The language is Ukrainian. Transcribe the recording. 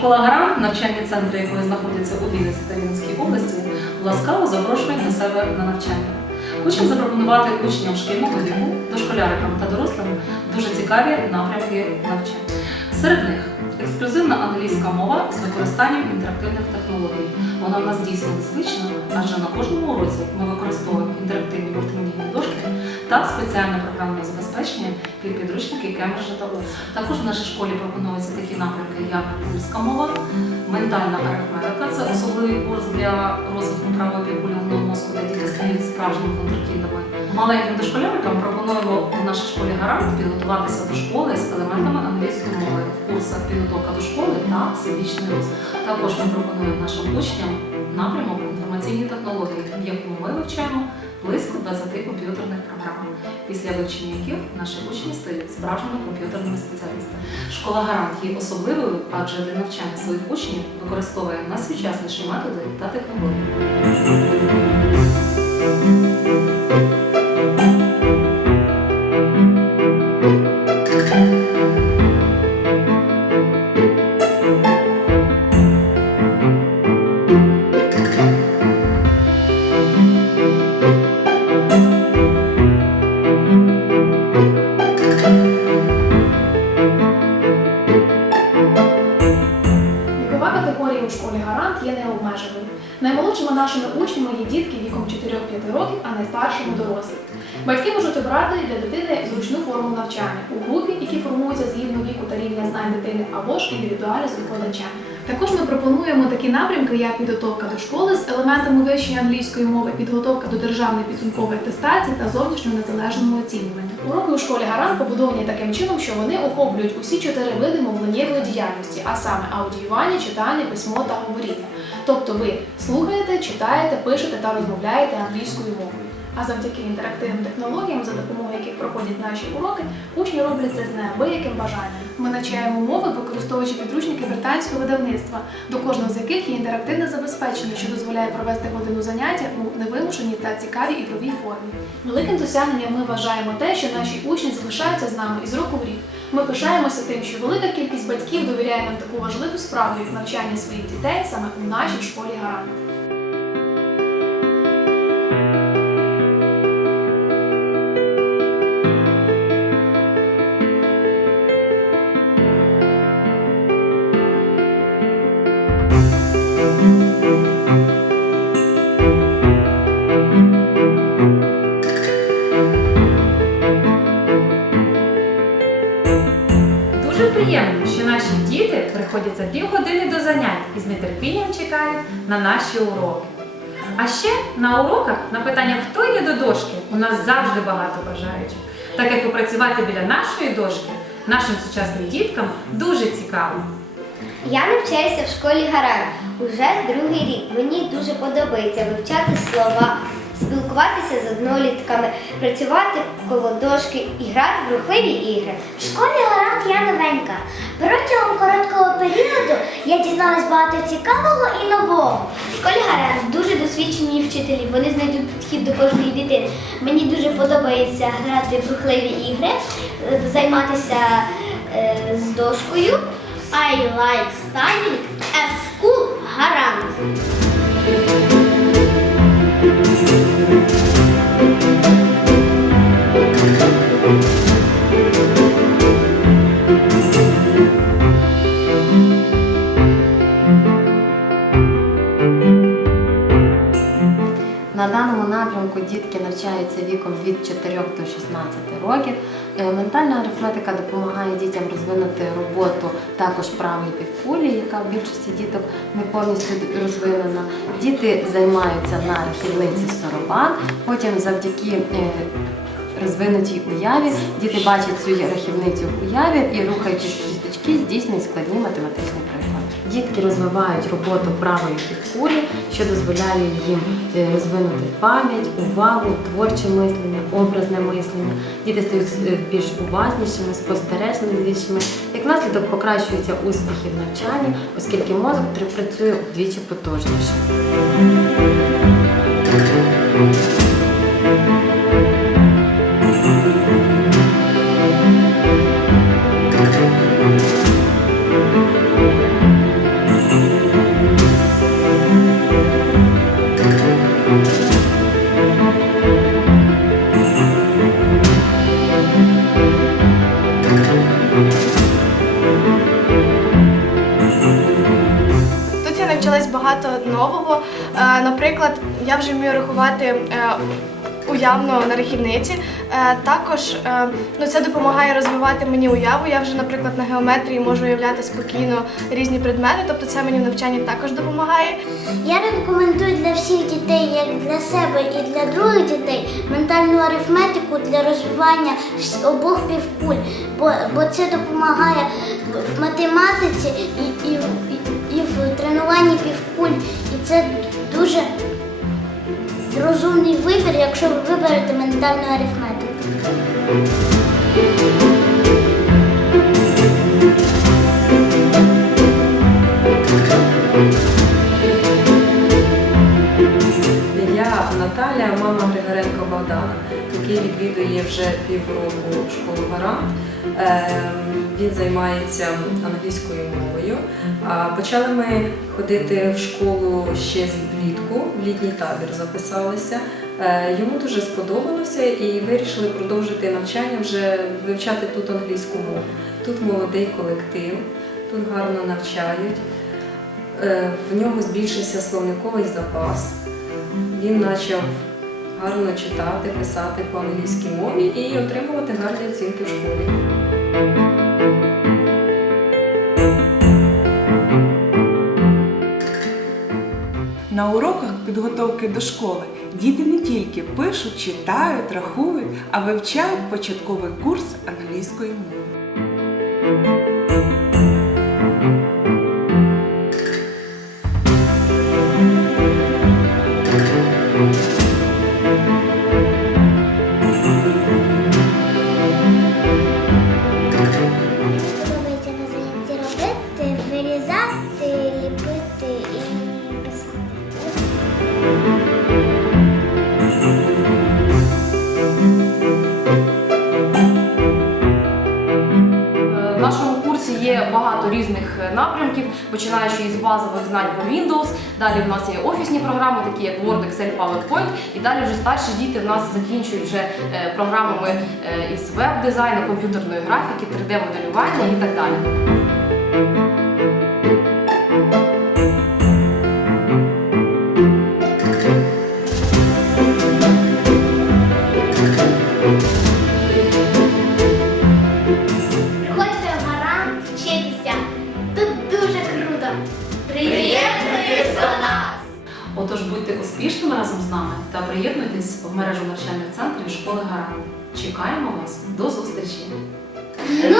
Школа Гарант, навчальні центри якої знаходяться у Вінниці та Вінницькій області, ласкаво запрошує на себе на навчання. Хочемо запропонувати учням шкільного віку, дошколярикам та дорослим дуже цікаві напрямки навчання. Серед них ексклюзивна англійська мова з використанням інтерактивних технологій. Вона в нас дійсно незвична, адже на кожному уроці ми використовуємо інтерактивні мультимедійні дошки та спеціальне програмне забезпечення під підручники Кембриджа та Також в нашій школі пропонуються такі напрямки, як польська мова, ментальна арифметика це особливий курс для розвитку правої півкульного мозку, де діти стають справжніми вундеркіндами. Маленьким дошколярикам пропонуємо в нашій школі гарант підготуватися до школи з елементами англійської мови в курсах підготовка до школи та всебічний розвиток. Також ми пропонуємо нашим учням напрямок інформаційні технології, в якому ми вивчаємо близько 20 комп'ютерних програм, після вивчення яких наші учні стають справжніми комп'ютерними спеціалістами. Школа гарант є особливою, адже для навчання своїх учнів використовує найсучасніші методи та технології. Нашими учнями є дітки віком 4-5 років, а найстаршими дорослі. Батьки можуть обрати для дитини зручну форму навчання у групі, які формуються згідно віку та рівня знань дитини, або ж індивідуально з викладачем. Також ми пропонуємо такі напрямки, як підготовка до школи з елементами вивчення англійської мови, підготовка до державної підсумкової атестації та зовнішнього незалежного оцінювання. Уроки у школі Гарант побудовані таким чином, що вони охоплюють усі чотири види мовленнєвої діяльності, а саме аудіювання, читання, письмо та говоріння. Тобто ви слухаєте, читаєте, пишете та розмовляєте англійською мовою. А завдяки інтерактивним технологіям, за допомогою яких проходять наші уроки, учні роблять це з неабияким бажанням. Ми навчаємо мови, використовуючи підручники британського видавництва, до кожного з яких є інтерактивне забезпечення, що дозволяє провести годину заняття у невимушеній та цікавій ігровій формі. Великим досягненням ми вважаємо те, що наші учні залишаються з нами із року в рік. Ми пишаємося тим, що велика кількість батьків довіряє нам таку важливу справу, як навчання своїх дітей саме у нашій школі Гарант. Дуже приємно, що наші діти приходять за півгодини до занять і з нетерпінням чекають на наші уроки. А ще на уроках на питання, хто йде до дошки, у нас завжди багато бажаючих. Так як попрацювати біля нашої дошки нашим сучасним діткам дуже цікаво. Я навчаюся в школі Гаран уже другий рік. Мені дуже подобається вивчати слова, спілкуватися з однолітками, працювати коло дошки і грати в рухливі ігри. В школі Гарант я новенька. Протягом короткого періоду я дізналась багато цікавого і нового. В школі Гарант дуже досвідчені вчителі, вони знайдуть підхід до кожної дитини. Мені дуже подобається грати в рухливі ігри, е, займатися е, з дошкою. I like studying at school Гарант. Від 4 до 16 років. Е, Ментальна арифметика допомагає дітям розвинути роботу також правої півкулі, яка в більшості діток не повністю розвинена. Діти займаються на рахівниці соробак, потім завдяки е, розвинутій уяві діти бачать цю рахівницю в уяві і рухаючись кісточки, здійснюють складні математичні приклади. Дітки розвивають роботу правої півкулі, що дозволяє їм е, розвинути пам'ять, увагу, творче мислення, образне мислення. Діти стають е, більш уважнішими, спостережливішими. Як наслідок покращуються успіхи в навчанні, оскільки мозок працює вдвічі потужніше. Наприклад, я вже вмію рахувати е, уявно на рахівниці. Е, Також е, ну, це допомагає розвивати мені уяву. Я вже, наприклад, на геометрії можу уявляти спокійно різні предмети, тобто це мені в навчанні також допомагає. Я рекомендую для всіх дітей, як для себе і для других дітей, ментальну арифметику для розвивання обох півкуль, бо, бо це допомагає в математиці і, і, виберете ментальну арифметику. Я Наталя, мама Григоренко Богдана, який відвідує вже півроку школу Гарант. Ем, Він займається англійською мовою. Почали ми ходити в школу ще влітку, в літній табір записалися. Е, Йому дуже сподобалося і вирішили продовжити навчання, вже вивчати тут англійську мову. Тут молодий колектив, тут гарно навчають. Е, В нього збільшився словниковий запас. Він почав гарно читати, писати по англійській мові і отримувати гарні оцінки в школі. На уроках підготовки до школи діти не тільки пишуть, читають, рахують, а вивчають початковий курс англійської мови. Починаючи із базових знань про Windows. Далі в нас є офісні програми, такі як Word, Excel, PowerPoint. І далі вже старші діти в нас закінчують вже е, програмами е, із веб-дизайну, комп'ютерної графіки, 3D-моделювання і так далі. Приєднуйтесь в мережу навчальних центрів школи Гарант. Чекаємо вас до зустрічі! Ну,